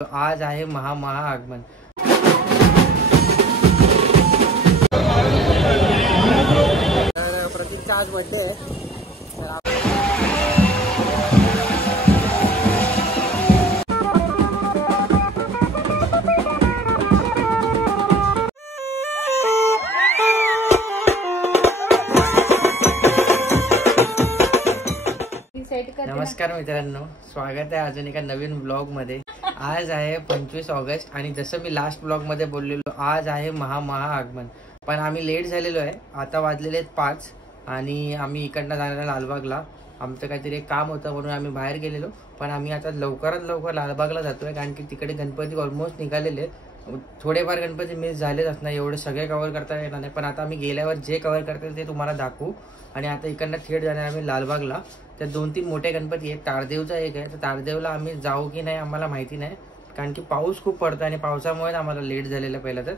आज आहे महाआगमन। तर प्रतीकचा आज बर्थडे आहे। नमस्कार मित्रांनो, स्वागत आहे अजून एका नवीन ब्लॉग मध्ये। आज आहे 25 ऑगस्ट आणि जसं मी लास्ट ब्लॉग मध्ये बोललेलो आज आहे महाआगमन, पण आम्ही लेट झालेलो आहे। आता वाजलेले आहेत 5 आणि आम्ही इकडनं जाणार लालबागला। आमचं काहीतरी एक काम होतं म्हणून आम्ही बाहेर गेलेलो, पण आम्ही आता लवकरात लवकर लालबागला जातोय कारण की तिकडे गणपती ऑलमोस्ट निघालेले आहेत। थोडेफार गणपती मिस झालेच असणार, एवढे सगळे कव्हर करता येणार नाही, पण आता आम्ही गेल्यावर जे कव्हर करता येईल ते तुम्हाला दाखवू। आणि आता इकडनं थेट जाणार आम्ही लालबागला। तर 2-3 मोठे गणपती आहेत, तारदेवचा एक आहे, तर तारदेवला आम्ही जाऊ की नाही आम्हाला माहिती नाही कारण की पाऊस खूप पडतो आणि पावसामुळे आम्हाला लेट झालेलं पहिलं।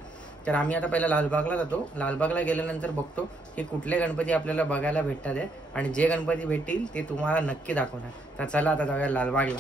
तर आम्ही आता पहिला लालबागला जातो। लालबागला गेल्यानंतर बघतो की कुठले गणपती आपल्याला बघायला भेटतात आहे आणि जे गणपती भेटतील ते तुम्हाला नक्की दाखवणार। तर चला आता जाऊया लालबागला।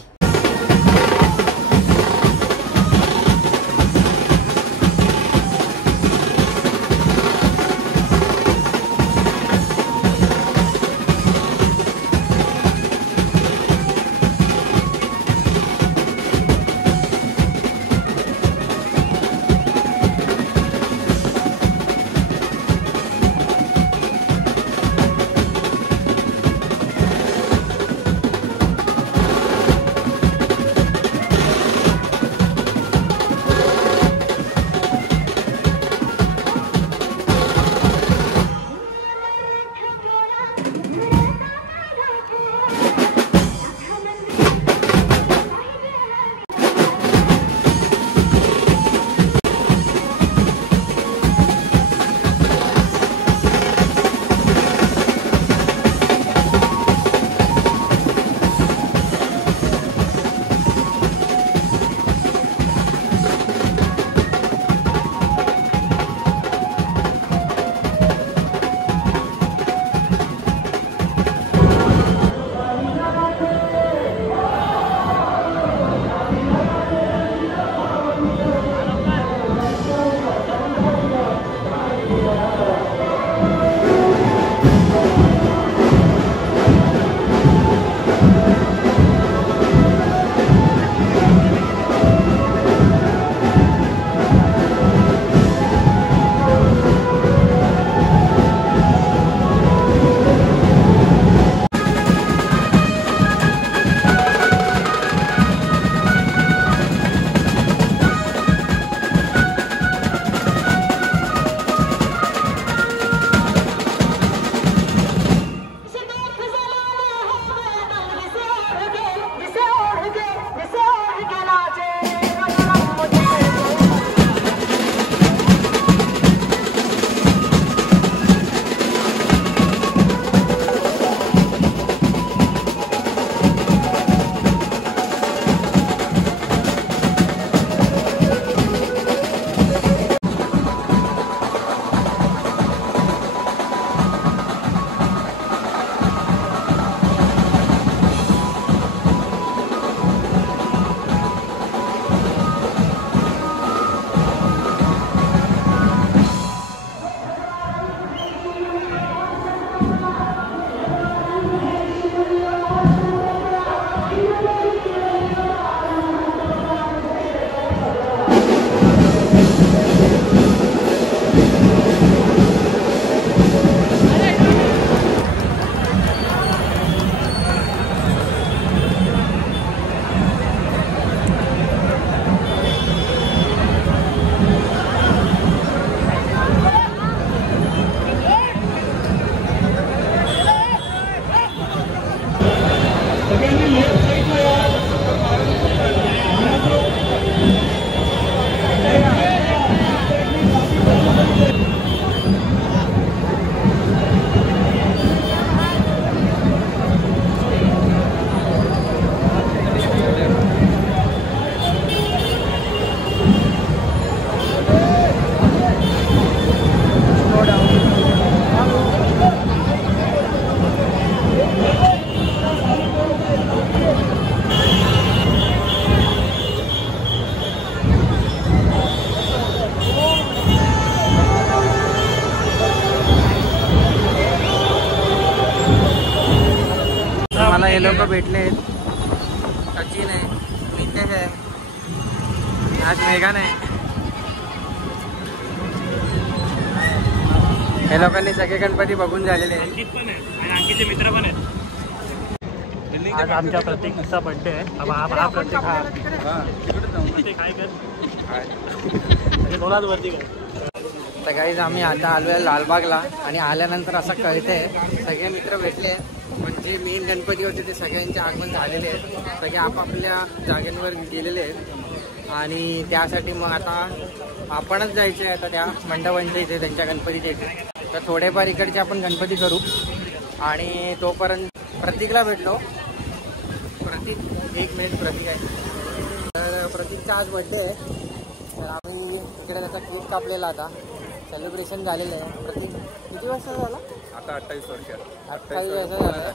हे लोक भेटले आहेत. सचिन आहे, नितेश आहे, आज मेघा नाही. हे लोकांनी सगळे गणपती बघून झालेले आहेत. अंकित पण आहे आणि अंकितचे मित्र पण आहेत. आज आमच्या प्रत्येकचा बर्थडे आहे. हा प्रत्येक प्रत्येक आहे कर दोनाच वरती कर. तर गाईज आम्ही आता आलो आहे लालबागला आणि आल्यानंतर असं कळतंय सगळे मित्र भेटले. पण जे मेन गणपती होते ते सगळ्यांचे आगमन झालेले आहेत. सगळे आपापल्या जागेंवर गेलेले आहेत आणि त्यासाठी मग आता आपणच जायचे आहे आता त्या मंडपांच्या इथे त्यांच्या गणपतीच्या इथे. तर थोडेफार इकडचे आपण गणपती करू आणि तोपर्यंत प्रतीकला भेटलो. प्रतीक, एक मिनिट. प्रतीक आहे. तर प्रतीकचा आज बड्डे आहे. तर आम्ही इकडे त्याचा केक कापलेला आता सेलिब्रेशन झालेलं आहे. प्रतीक किती वर्ष झाला आता? 28 वर्ष. 28 वर्ष झालं.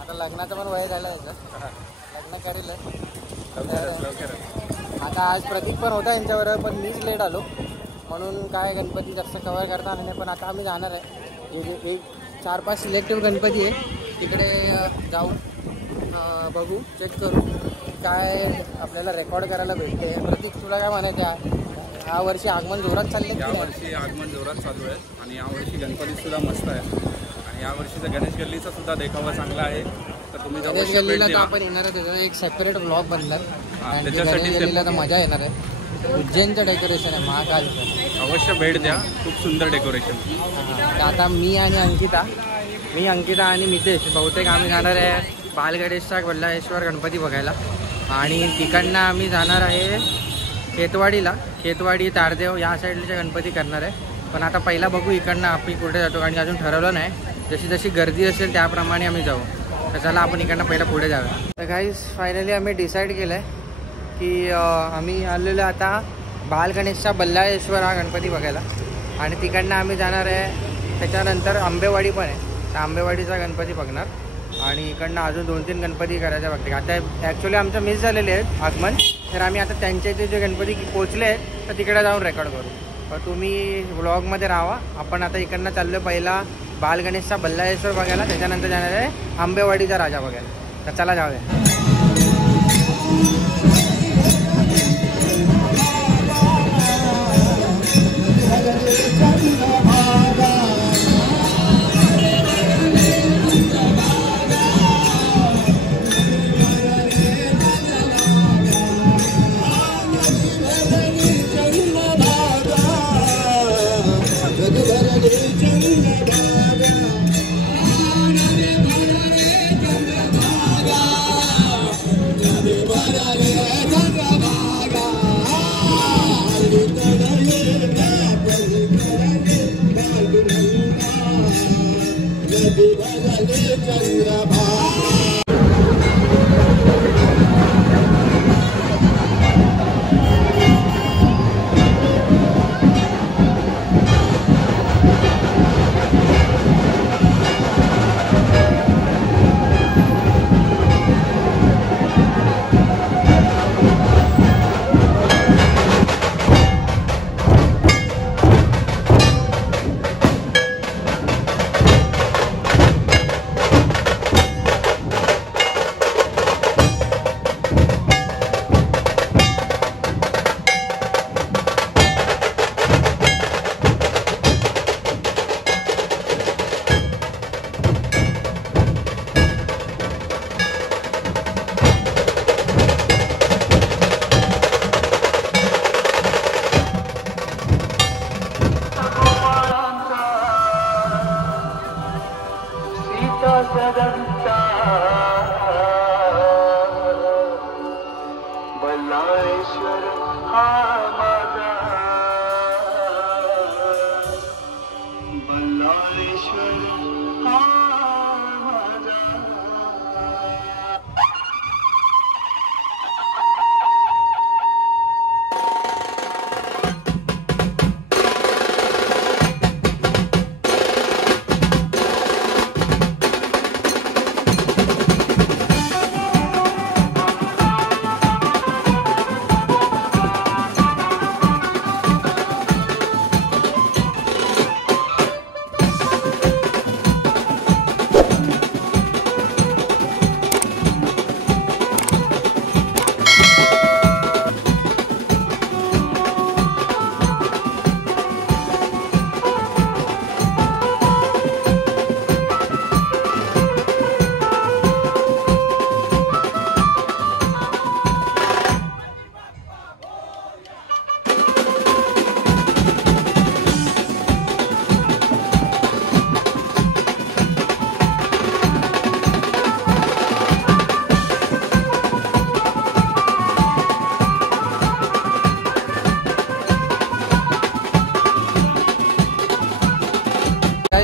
आता लग्नाचं पण वय झालं याचं. लग्न करेल. आता आज प्रतीक पण होता यांच्याबरोबर पण मीच लेट आलो म्हणून काय गणपती जास्त कव्हर करता आले नाही. पण आता आम्ही जाणार आहे. एक 4-5 सिलेक्टिव्ह गणपती आहे तिकडे जाऊ, बघू, चेक करू काय आपल्याला रेकॉर्ड करायला भेटते. प्रतीक तुला काय म्हणायचं आहे? या वर्षी आगमन जोरात चालले. यावर्षी आगमन जोरात चालू आहे आणि यावर्षी गणपती सुद्धा मस्त आहे आणि यावर्षीचा गणेश गल्लीचा सुद्धा देखावा चांगला आहे. तर तुम्ही गणेश गल्लीला तर आपण येणार आहे. त्याचा एक सेपरेट ब्लॉग बनणार. त्याच्यासाठी गणेश गल्लीला तर मजा येणार आहे. उज्जैनचं डेकोरेशन आहे महाकालचं. अवश्य भेट द्या. खूप सुंदर डेकोरेशन. आता मी अंकिता आणि नितेश बहुतेक आम्ही जाणार आहे बालगणेशचा बल्लाळेश्वर गणपती बघायला आणि तिकडनं आम्ही जाणार आहे खेतवाडी तारदेव या साईडचे गणपती करणार आहे. पण आता पहिला बघू इकडनं आपण कुठे जातो कारण अजून ठरवलं नाही. जशी जशी गर्दी असेल त्याप्रमाणे आम्ही जाऊ. तर चला आपण इकडनं पहिला पुढे जाऊया. तर गाईज फायनली आम्ही डिसाईड केलं आहे की आम्ही आलेलो आता बालगणेशचा बल्लाळेश्वर हा गणपती बघायला आणि तिकडनं आम्ही जाणार आहे. त्याच्यानंतर आंबेवाडी पण आहे. तर आंबेवाडीचा गणपती बघणार आणि इकडनं अजून 2-3 गणपती करायच्या बघते. आता ॲक्च्युली आमचं मिस झालेले आहेत आगमन. तर आम्ही आता त्यांच्या इथे जे गणपती पोचले आहेत तर तिकडे जाऊन रेकॉर्ड करू. तर तुम्ही व्लॉगमध्ये राहा. आपण आता इकडनं चाललो पहिला बालगणेशचा बल्लाळेश्वर बघायला, त्याच्यानंतर जाणार आहे आंबेवाडीचा राजा बघायला. तर चला जाऊया.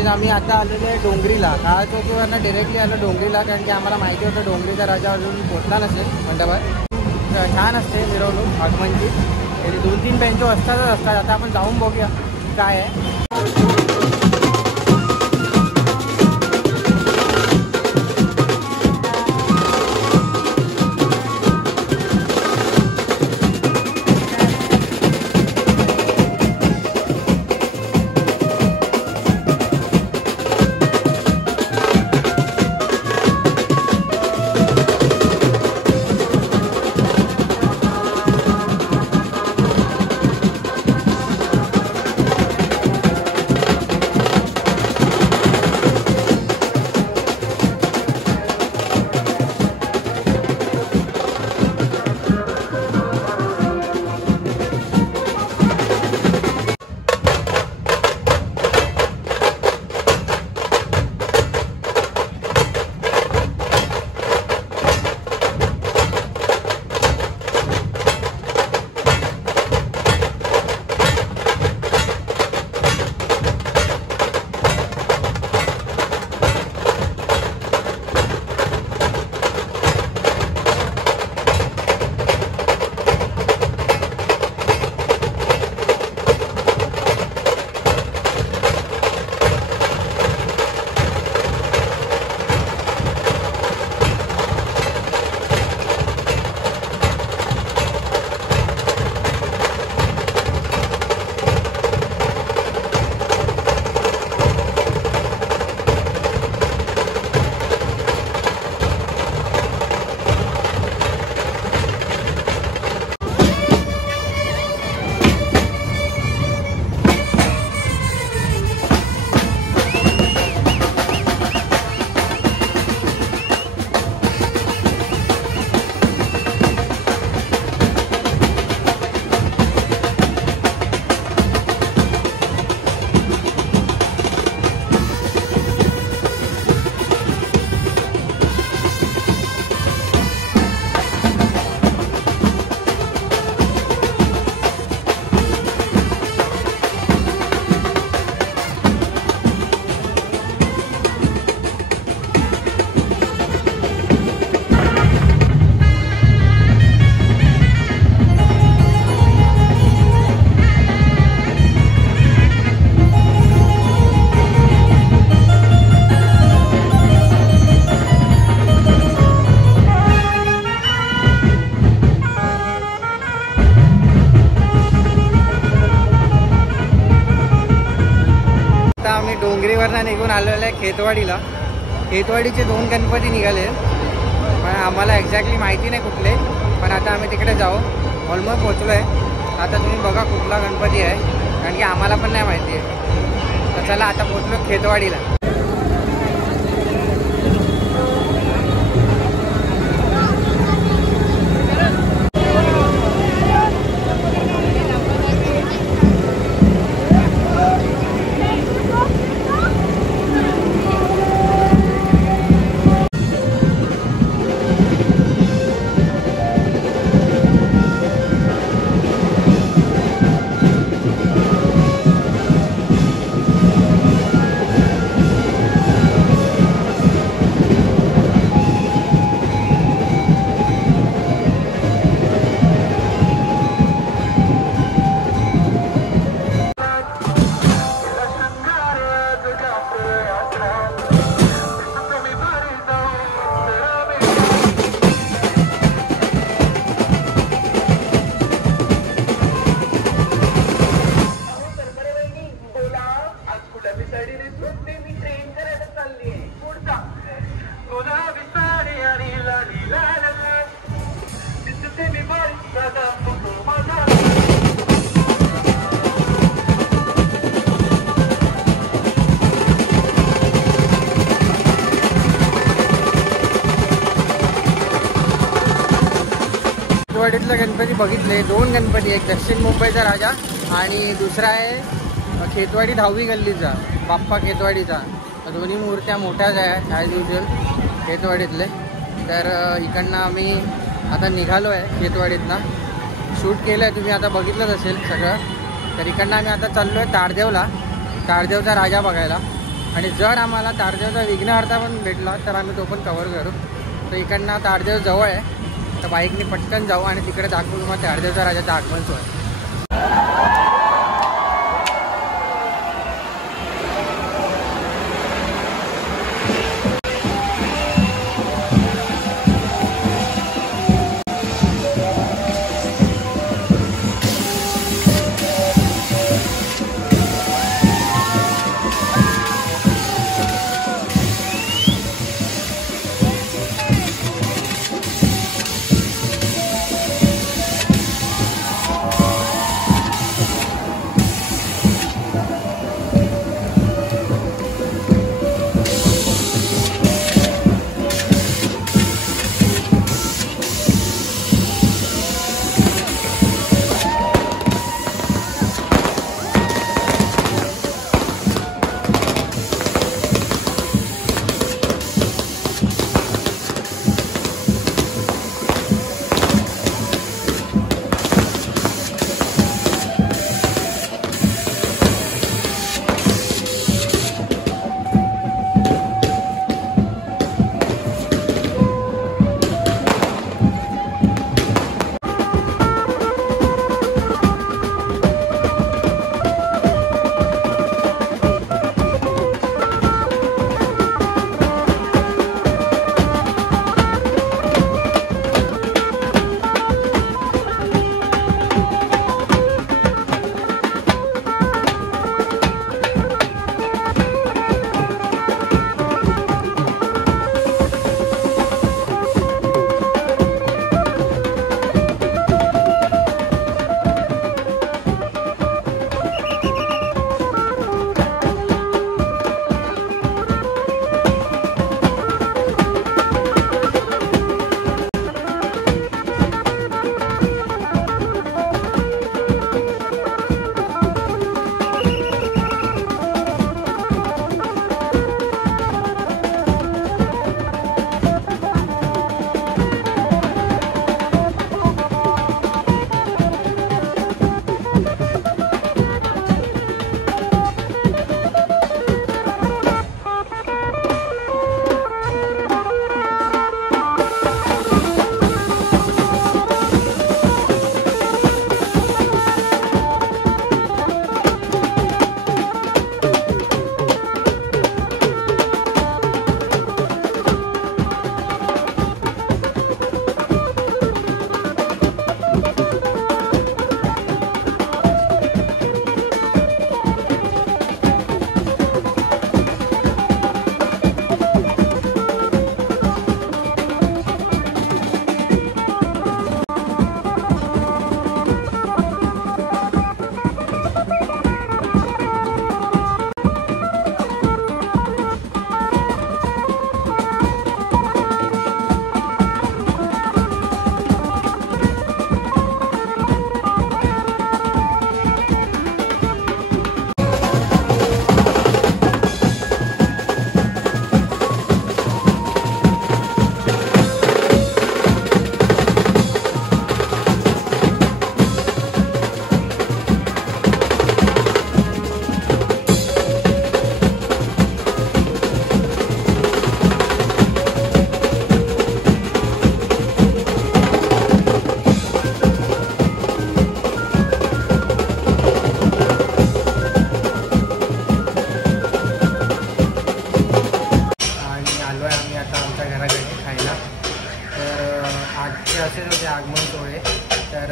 गाईज आम्ही आता आलेलो आहे डोंगरीला. काळ चौकीवरनं डिरेक्टली आलो डोंगरीला, कारण की आम्हाला माहिती होतं डोंगरीचा राजा अजून पोचला नसेल मंडपात. छान असते मिरवणूक आगमनची. तरी 2-3 बेंचो असतात. आता आपण जाऊन बघूया काय आहे. डोंगरीवरनं निघून आलेलं आहे खेतवाडीला. खेतवाडीचे 2 गणपती निघाले, पण आम्हाला एक्झॅक्टली माहिती नाही कुठले. पण आता आम्ही तिकडे जाऊ. ऑलमोस्ट पोचलो आहे. आता तुम्ही बघा कुठला गणपती आहे, कारण की आम्हाला पण नाही माहिती आहे. तर चला आता पोचलो खेतवाडीला. खेतवाडीतले गणपती बघितले. 2 गणपती, एक दक्षिण मुंबईचा राजा आणि दुसरा आहे खेतवाडी 10वी गल्लीचा बाप्पा खेतवाडीचा. दोन्ही मूर्त्या मोठ्याच आहेत ॲज युजल खेतवाडीतले. तर इकडनं आम्ही आता निघालो आहे खेतवाडीतनं. शूट केलं आहे, तुम्ही आता बघितलंच असेल सगळं. तर इकडनं आम्ही आता चाललो आहे ताडदेवला, ताडदेवचा राजा बघायला. आणि जर आम्हाला तारदेवचा विघ्नहर्ता पण भेटला तर आम्ही तो पण कव्हर करू. तर इकडनं तारदेव जवळ आहे, तर बाईकने पटकन जाऊ आणि तिकडे दाखवू तुम्हाला तारदेवचा राजाचा आगमन सोहळा.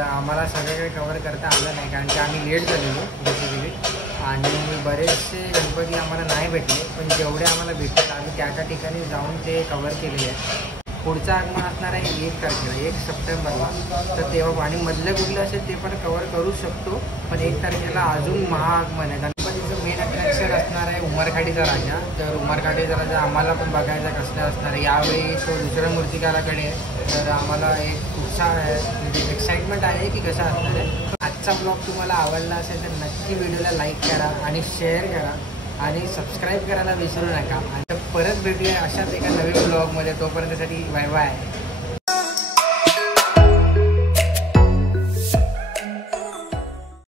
आम्हाला सगळं काही कवर करता आलं नाही, कारण की आम्ही लेट झालेलो बेसिकली. आणि बरेचसे गणपती आम्हाला नाही भेटले, पण जेवढे आम्हाला भेटतात आम्ही त्या त्या ठिकाणी जाऊन ते कवर केलेले आहे. पुढचं आगमन असणार आहे 1 तारखेला, 1 सप्टेंबरला. तर तेव्हा आणि मधलं कुठलं असेल ते पण कवर करू शकतो. पण 1 तारखेला अजून महाआगमन आहे. गणपतीचं मेन अट्रॅक्शन असणार आहे उमरखाडीचा राजा. तर उमरखाडीचा राजा आम्हाला पण बघायचा कसं असणार आहे. यावेळी तो दुसऱ्या मूर्तिकाराकडे आहे, तर आम्हाला एक उत्साह आहे, म्हणजे एक्साइटमेंट आहे की कसं असणार आहे. आजचा ब्लॉग तुम्हाला आवडला असेल तर नक्की व्हिडिओला लाईक करा आणि शेअर करा आणि सबस्क्राईब करायला विसरू नका. आणि परत भेटूया अशाच एका नवीन ब्लॉगमध्ये. तोपर्यंतसाठी बाय बाय.